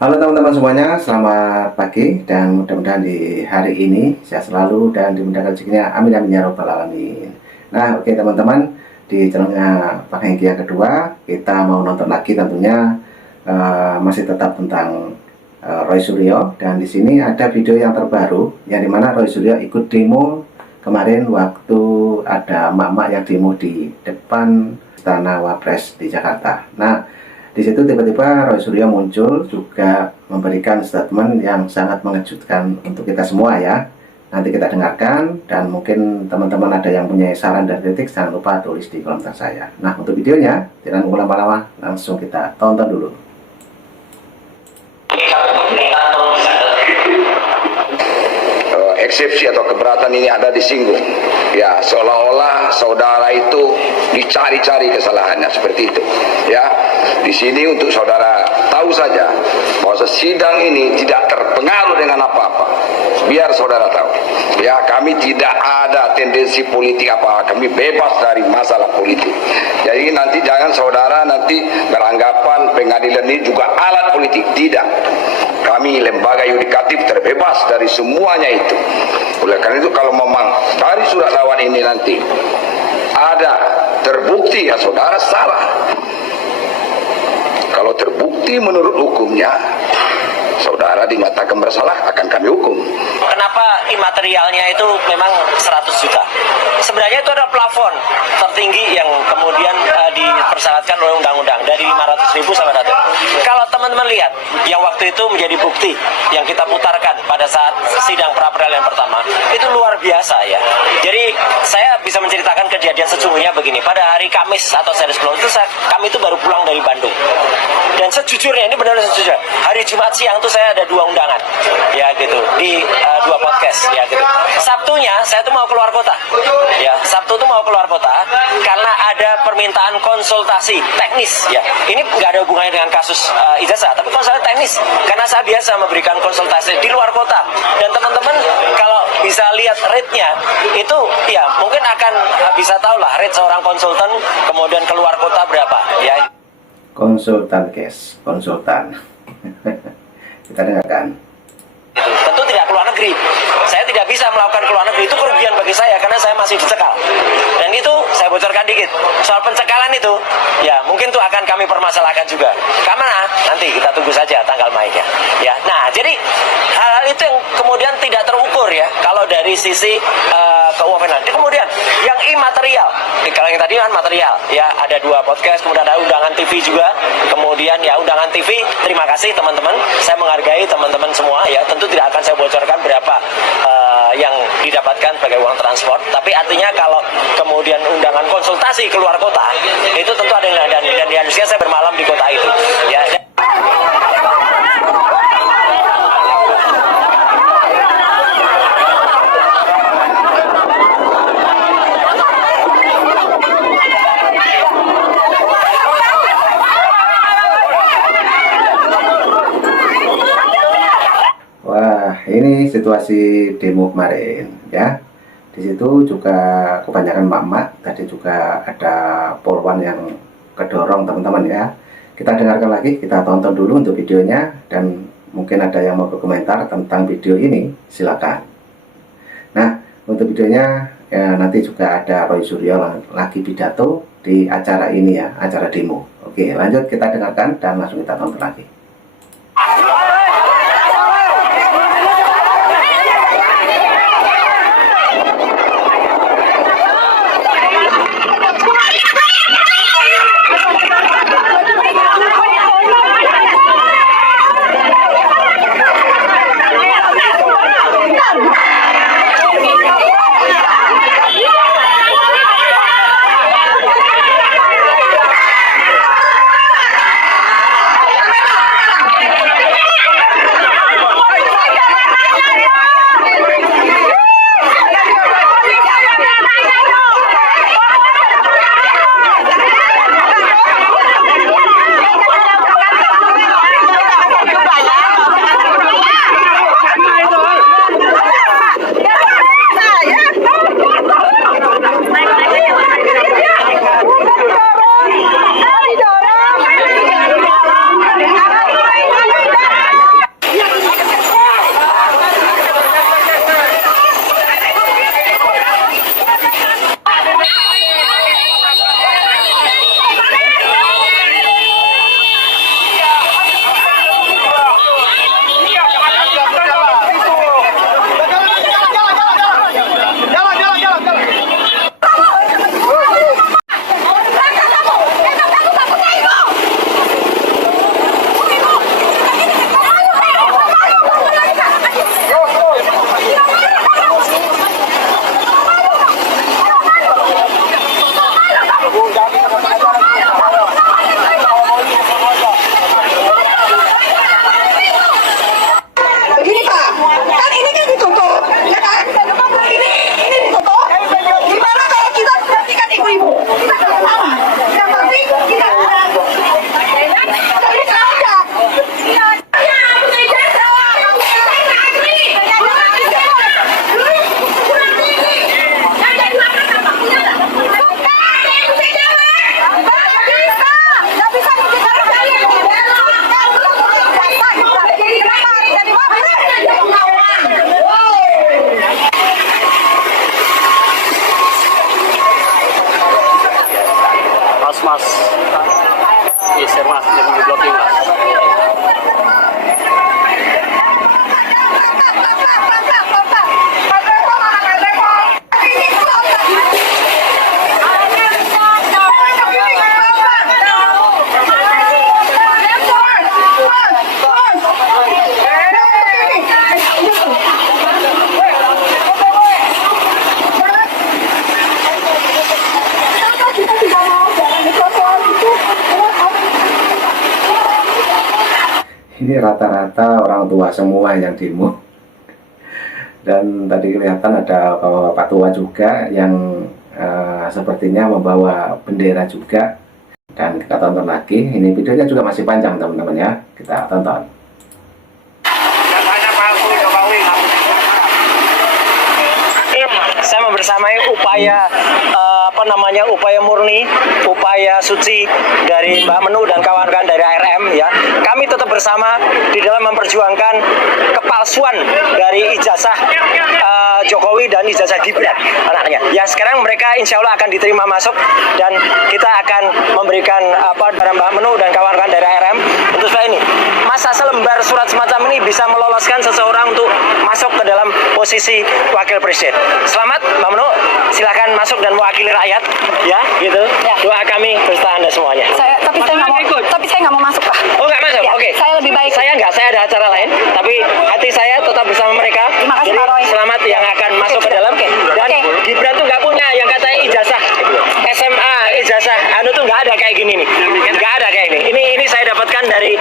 Halo teman-teman semuanya, selamat pagi dan mudah-mudahan di hari ini sehat selalu dan dimudahkan rezekinya. Amin amin ya robbal alamin. Nah, oke teman-teman, di channelnya Pak Hengki yang kedua, kita mau nonton lagi tentunya masih tetap tentang Roy Suryo, dan di sini ada video yang terbaru yang dimana Roy Suryo ikut demo kemarin waktu ada emak-emak yang demo di depan Istana Wapres di Jakarta. Nah, di situ tiba-tiba Roy Suryo muncul juga memberikan statement yang sangat mengejutkan untuk kita semua ya. Nanti kita dengarkan dan mungkin teman-teman ada yang punya saran dan kritik, jangan lupa tulis di komentar saya. Nah, untuk videonya jangan lama-lama, langsung kita tonton dulu. Eksepsi atau keberatan ini ada disinggung, ya, seolah-olah saudara itu dicari-cari kesalahannya seperti itu, ya. Di sini untuk saudara tahu saja bahwa sidang ini tidak terpengaruh dengan apa-apa. Biar saudara tahu, ya, kami tidak ada tendensi politik apa, kami bebas dari masalah politik. Jadi nanti jangan saudara nanti beranggapan pengadilan ini juga alat politik. Tidak. Kami lembaga yudikatif terbebas dari semuanya itu. Oleh karena itu kalau memang dari surat dakwaan ini nanti ada terbukti, ya saudara salah. Kalau terbukti menurut hukumnya saudara dinyatakan bersalah, akan kami hukum. Kenapa imaterialnya itu memang 100 juta? Sebenarnya itu ada plafon tertinggi yang kemudian dipersyaratkan oleh undang-undang dari 500.000 sampai 1. Kalau teman-teman lihat yang waktu itu menjadi bukti yang kita putarkan pada saat sidang pra-peradilan yang pertama, itu luar biasa ya. Jadi saya bisa menceritakan kejadian sesungguhnya begini. Pada hari Kamis atau Senin sebelum itu kami itu baru pulang dari Bandung. Dan sejujurnya, ini benar-benar sejujurnya, hari Jumat siang tuh saya ada 2 undangan, ya gitu, di 2 podcast, ya gitu. Sabtunya saya tuh mau keluar kota, ya. Sabtu tuh mau keluar kota karena ada permintaan konsultasi teknis, ya. Ini nggak ada hubungannya dengan kasus ijazah, tapi konsultasi teknis. Karena saya biasa memberikan konsultasi di luar kota. Dan teman-teman kalau bisa lihat rate-nya itu, ya mungkin akan bisa tahu lah rate seorang konsultan kemudian keluar kota berapa, ya. Konsultan guys, konsultan. Kita dengarkan. Tentu tidak keluar negeri. Saya tidak bisa melakukan keluar negeri, itu kerugian bagi saya karena saya masih dicekal. Dan itu saya bocorkan dikit. Soal pencekalan itu, ya mungkin itu akan kami permasalahkan juga. Kemana? Nanti kita tunggu saja tanggal mainnya. Ya, nah jadi hal-hal itu yang kemudian tidak terukur ya. Kalau dari sisi keuangan. Kemudian yang imaterial. Kalau yang tadi kan material, ya ada 2 podcast, kemudian ada undangan TV juga. Kemudian ya undangan TV, terima kasih teman-teman. Saya menghargai teman-teman semua ya. Tentu tidak akan saya bocorkan berapa yang didapatkan sebagai uang transport, tapi artinya kalau kemudian undangan konsultasi keluar kota itu tentu ada yang dan di Indonesia saya bermalam di kota itu ya. Wah, ini situasi demo kemarin ya. Di situ juga kebanyakan emak-emak, tadi juga ada polwan yang kedorong teman-teman ya. Kita dengarkan lagi, kita tonton dulu untuk videonya, dan mungkin ada yang mau berkomentar tentang video ini, silakan. Nah, untuk videonya ya, nanti juga ada Roy Suryo lagi pidato di acara ini ya, acara demo. Oke, lanjut kita dengarkan dan langsung kita tonton lagi. Geser mas, jangan di blocking mas. Ini rata-rata orang tua semua yang demo. Dan tadi kelihatan ada bapak tua juga yang sepertinya membawa bendera juga. Dan kita tonton lagi, ini videonya juga masih panjang teman-teman ya, kita tonton. Saya membersamai upaya upaya murni, upaya suci dari Mbak Menu dan kawan-kawan dari ARM ya. Kami tetap bersama di dalam memperjuangkan kepalsuan dari ijazah Jokowi dan ijazah Gibran anaknya. Ya sekarang mereka insya Allah akan diterima masuk dan kita akan memberikan dari Mbak Menu dan kawan-kawan dari ARM untuk supaya ini masa selembar surat semacam ini bisa meloloskan seseorang untuk masuk ke dalam posisi wakil presiden. Selamat Mbak Menu, silahkan masuk dan mewakili rakyat ya gitu. Doa kami beserta Anda semuanya. Tapi saya nggak mau masuk Pak. Oh nggak masuk? Ya, Oke. Saya lebih baik. Saya nggak, saya ada acara lain. Tapi hati saya tetap bersama mereka. Terima kasih, Jadi Pak Roy. selamat yang akan masuk ke dalam. Dan Gibran tuh nggak punya yang katanya ijazah SMA, ijazah anu tuh nggak ada kayak gini nih. Nggak ada kayak ini. Ini saya dapatkan dari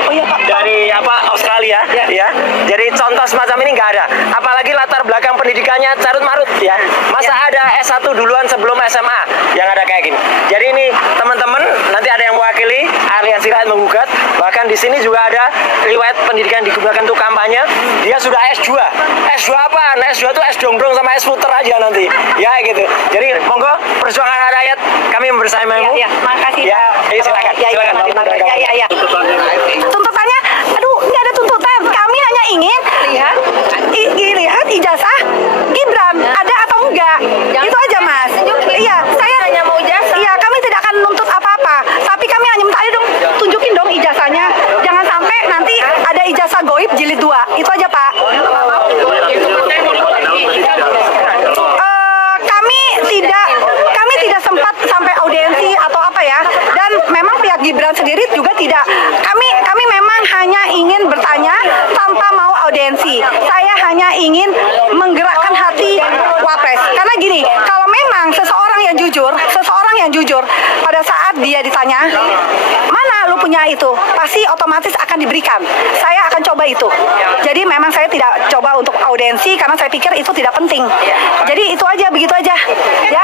Australia ya. Jadi contoh semacam ini nggak ada. Apalagi latar belakang pendidikannya carut marut ya. Masa ada S1 duluan sebelum SMA yang ada kayak gini. Jadi ini teman-teman nanti ada yang mewakili aliansi rakyat menggugat. Bahkan di sini juga ada riwayat pendidikan digunakan untuk kampanye. Dia sudah S2. S2 apaan? S2 itu S dongdong sama S puter aja nanti. Ya gitu. Jadi monggo perjuangan rakyat kami bersamamu. Ya, makasih. Ya, silakan. Silakan. Ya. Tuntutannya, aduh, nggak ada tuntutan. Kami hanya ingin lihat ijazah Gibran ada atau enggak. Itu aja Mas. Iya, saya hanya mau ijazah. Iya, kami tidak akan nuntut apa-apa. Tapi kami hanya minta dong, tunjukin dong ijazahnya. Jangan sampai nanti ada ijazah goib jilid 2. Itu aja Pak. Kami tidak sempat sampai audiensi atau apa ya. Dan memang pihak Gibran sendiri juga tidak. Kami memang hanya ingin bertanya tanpa mau audiensi. Saya hanya ingin menggerakkan hati Wapres. Karena gini, kalau memang seseorang yang jujur pada saat dia ditanya, mana lu punya itu, pasti otomatis akan diberikan. Saya akan coba itu. Jadi memang saya tidak coba untuk audiensi karena saya pikir itu tidak penting. Jadi itu aja, begitu aja. Ya.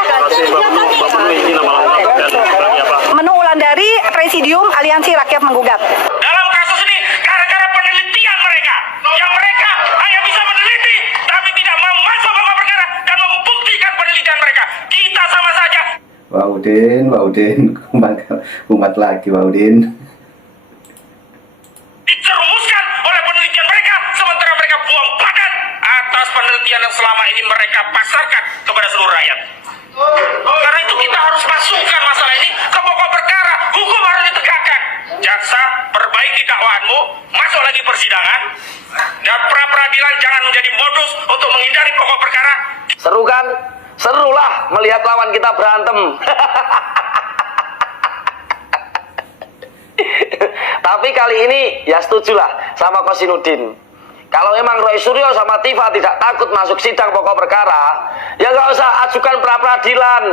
Menu Wulandari, Presidium Aliansi Rakyat Menggugat. Dalam kasus ini gara-gara penelitian mereka, yang mereka hanya bisa meneliti tapi tidak mau masuk pokok perkara dan membuktikan penelitian mereka. Kita sama saja. Pak Udin, kumat lagi Pak Udin. Dicerumuskan oleh penelitian mereka, sementara mereka buang badan atas penelitian yang selama ini mereka pasarkan kepada seluruh rakyat. Karena itu kita harus masukkan masalah ini ke pokok perkara. Hukum harus ditegakkan. Jaksa, perbaiki dakwaanmu, masuk lagi persidangan, dan pra-peradilan jangan menjadi modus untuk menghindari pokok perkara. Seru kan? Serulah melihat lawan kita berantem. Tapi kali ini ya setujulah sama Kosinudin. Kalau memang Roy Suryo sama Tifa tidak takut masuk sidang pokok perkara, ya nggak usah ajukan pra-peradilan.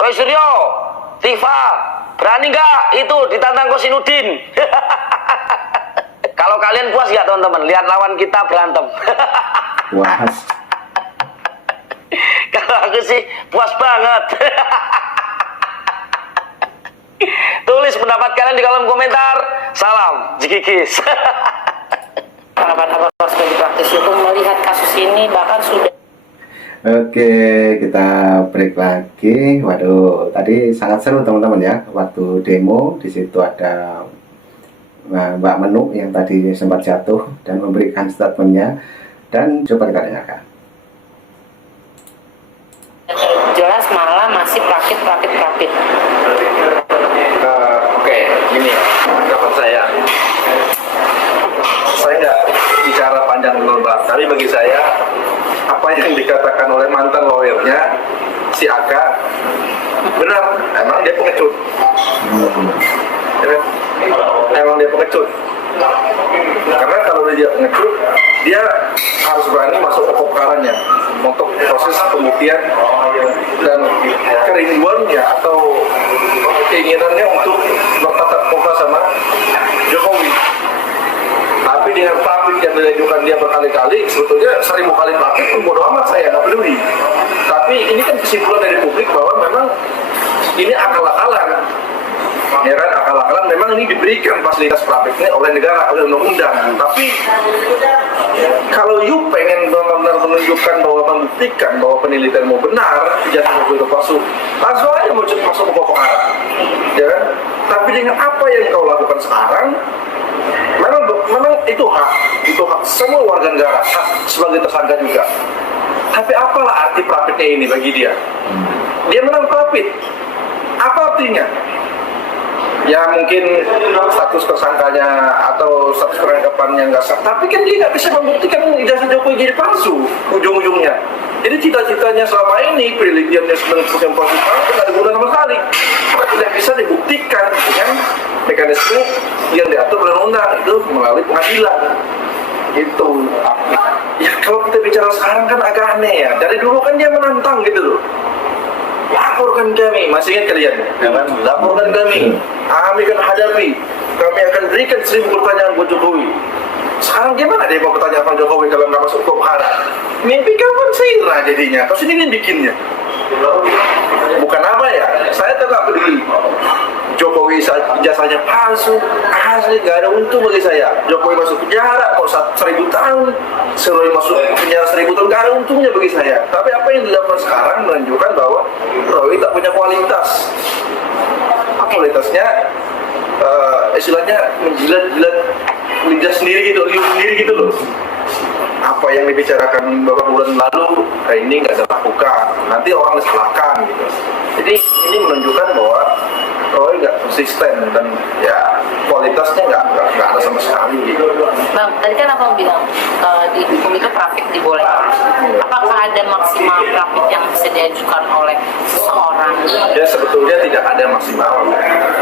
Roy Suryo, Tifa, berani nggak itu ditantang Kosinudin? Kalau kalian puas nggak teman-teman lihat lawan kita berantem? Puas. Kalau aku sih puas banget. Tulis pendapat kalian di kolom komentar. Salam Jikikis. Harapan Abang sebagai praktisi hukum melihat kasus ini bahkan sudah. Oke, kita break lagi. Waduh, tadi sangat seru teman-teman ya. Waktu demo di situ ada Mbak Menu yang tadi sempat jatuh dan memberikan statementnya. Dan coba kita dengarkan. Jelas malah masih prakit. pengecut. Ya kan? Emang dia pengecut. Karena kalau dia pengecut, dia harus berani masuk ke perkaranya untuk proses pembuktian dan kerinduannya atau keinginannya untuk bertatap muka sama Jokowi. Tapi dengan praktik yang dilakukan dia berkali-kali, sebetulnya 1000 kali praktik pun bodo amat, saya nggak peduli. Tapi ini kan kesimpulan dari publik bahwa memang ini akal-akalan. Ya kan, akal-akalan memang ini diberikan fasilitas praktiknya oleh negara, oleh undang-undang. Tapi kalau you pengen benar-benar menunjukkan bahwa membuktikan bahwa penelitianmu benar, ijazah itu palsu, langsung aja masuk ke pokok perkara. Ya kan? Tapi dengan apa yang kau lakukan sekarang, memang itu hak semua warga negara, hak sebagai tersangka juga. Tapi apalah arti praktiknya ini bagi dia? Dia menang praktik. Apa artinya? Ya mungkin status tersangkanya atau status penangkapannya nggak sah, tapi kan dia nggak bisa membuktikan ijazah Jokowi jadi palsu ujung-ujungnya. Jadi cita-citanya selama ini penelitiannya sebenarnya palsu nggak ada guna sama sekali. Karena tidak bisa dibuktikan dengan mekanisme yang diatur oleh undang itu melalui pengadilan. Itu. Ya kalau kita bicara sekarang kan agak aneh ya. Dari dulu kan dia menantang gitu loh. Laporkan kami, masih ingat kalian? Laporkan kami akan hadapi, kami akan berikan 1000 pertanyaan buat Jokowi. Sekarang gimana dia mau bertanya Pak Jokowi kalau nggak masuk ke perkara? Mimpi kapan sirna jadinya, kau sendiri bikinnya. Bukan apa ya, saya tetap peduli. Jokowi ijazahnya palsu, asli gak ada untung bagi saya. Jokowi masuk penjara, mau 1000 tahun, Roy masuk penjara 1000 tahun, gak ada untungnya bagi saya. Tapi apa yang dilakukan sekarang menunjukkan bahwa Roy tak punya kualitas. Kualitasnya istilahnya menjilat-jilat lidah sendiri gitu, liur sendiri gitu loh. Apa yang dibicarakan beberapa bulan lalu, ini nggak dilakukan, nanti orang disalahkan gitu. Jadi ini menunjukkan bahwa Roy nggak konsisten dan ya kualitasnya nggak ada sama sekali gitu. Bang, tadi kan abang bilang di hukum itu praktik dibolehkan. Apakah ada maksimal praktik yang bisa diajukan oleh seseorang? Ya sebetulnya tidak ada maksimal,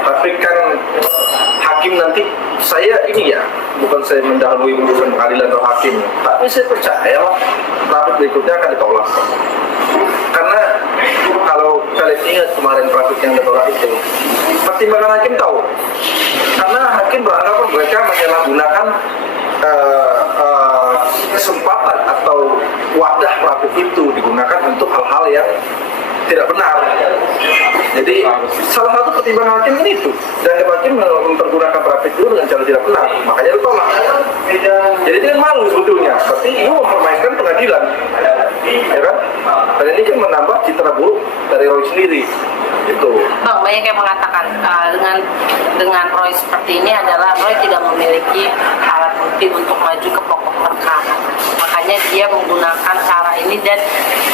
tapi kan hakim nanti, saya ini ya bukan saya mendahului urusan pengadilan atau hakim, tapi saya percaya praktik berikutnya akan ditolak. Karena kalau kalian ingat kemarin praktik yang ditolak itu, pertimbangan hakim tahu, karena hakim beranggapan mereka menyalahgunakan kesempatan atau wadah praktik itu digunakan untuk hal-hal yang tidak benar. Jadi salah satu pertimbangan hakim ini itu, dan hakim mempergunakan praktik itu dengan cara tidak benar, makanya ditolak. Jadi dia malu sebetulnya, tapi ini mempermainkan pengadilan, ya kan? Dan ini kan menambah citra buruk dari Roy sendiri. Itu. Bang, banyak yang mengatakan dengan Roy seperti ini adalah Roy tidak memiliki alat bukti untuk maju ke pokok perkara. Makanya dia menggunakan cara ini dan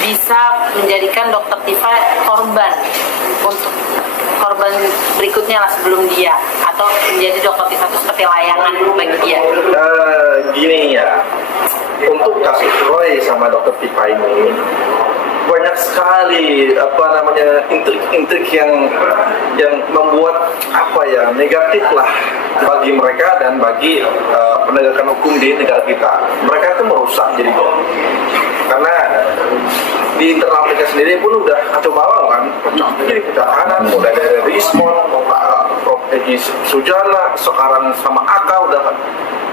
bisa menjadikan Dr. Tifa korban untuk korban berikutnya lah sebelum dia, atau menjadi Dr. Tifa itu seperti layangan bagi dia. Gini ya, untuk kasus Roy sama Dr. Tifa ini banyak sekali intrik yang membuat negatif lah bagi mereka dan bagi penegakan hukum di negara kita. Mereka itu merusak jadi karena di internal mereka sendiri pun udah kacau balau kan, jadi pecah kanan, mulai dari Rismon, Prof. Egy Sujana, sekarang sama Aka udah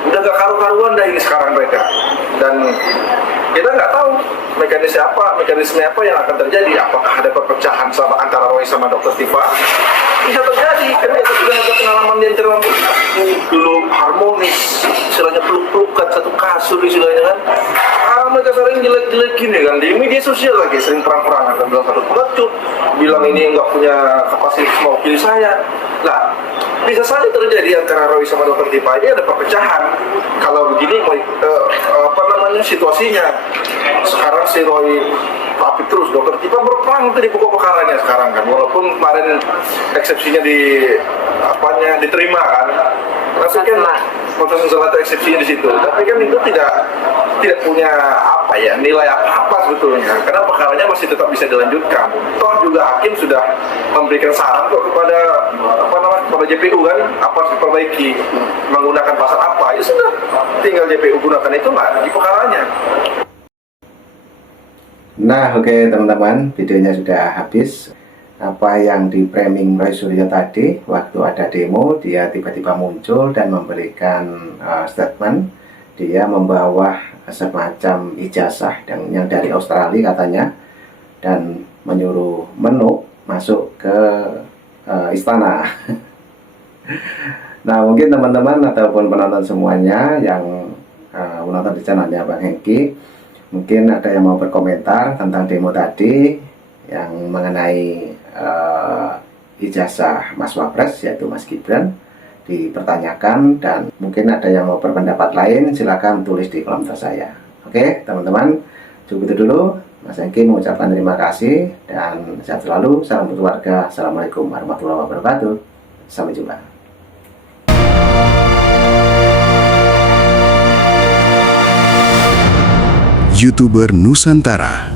gak karu-karuan dah ini sekarang mereka. Dan kita nggak tahu mekanisme apa yang akan terjadi. Apakah ada perpecahan antara Roy sama Dr. Tifa? Bisa terjadi, karena itu sudah ada pengalaman di internal dulu harmonis, istilahnya peluk-pelukan satu kasur istilahnya kan. Mereka sering jelek-jelekin ya kan, di media sosial lagi sering perang-perangan, kan bilang satu pengecut, bilang ini nggak punya kapasitas mau pilih saya. Nah, bisa saja terjadi antara Roy sama Dr. Tifa ini ada perpecahan. Kalau begini situasinya. Sekarang si Roy tapi terus Dr. Tifa berperang di pokok perkaranya sekarang kan, walaupun kemarin eksepsinya diterima kan, tapi kan proses salah satu eksepsinya di situ, tapi kan itu tidak punya apa ya, nilai apa sebetulnya, karena perkaranya masih tetap bisa dilanjutkan. Toh juga hakim sudah memberikan saran kok kepada kepada JPU kan, apa harus diperbaiki, menggunakan pasal apa, ya sudah, tinggal JPU gunakan itu di perkaranya. Nah, oke teman-teman, videonya sudah habis. Apa yang di framing Roy Suryo tadi, waktu ada demo, dia tiba-tiba muncul dan memberikan statement. Dia membawa semacam ijazah yang dari Australia katanya, dan menyuruh Menuk masuk ke istana. Nah, mungkin teman-teman ataupun penonton semuanya yang menonton di channelnya Bang Hengki, mungkin ada yang mau berkomentar tentang demo tadi yang mengenai ijazah Mas Wapres, yaitu Mas Gibran, dipertanyakan, dan mungkin ada yang mau berpendapat lain, silakan tulis di kolom komentar saya. Oke teman-teman, cukup itu dulu. Mas Hengki mengucapkan terima kasih dan sehat selalu. Salam keluarga. Assalamualaikum warahmatullahi wabarakatuh. Sampai jumpa. YouTuber Nusantara.